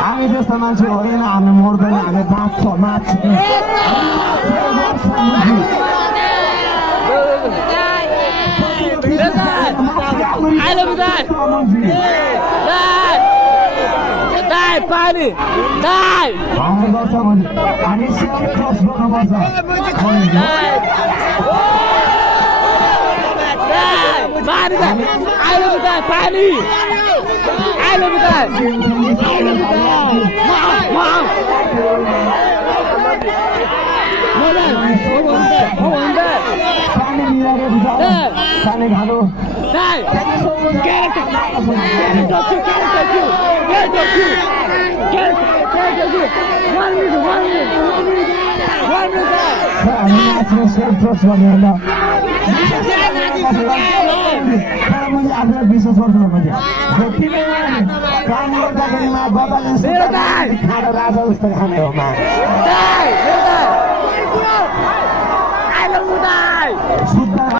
हामी जस्तो मान्छे होइन हामी मर्दैन हामी बाँच्छ मान्छे पानी दाई हामी सेल्फ ट्रस्ट गर्नुपर्छ पानी पानी खानु सेल्फ ट्रस्ट गर्ने होला मैले आफूलाई विश्वास गर्छु मैले काम गर्दाखेरिमा बाबाले खाना राजा जस्तो खाने हो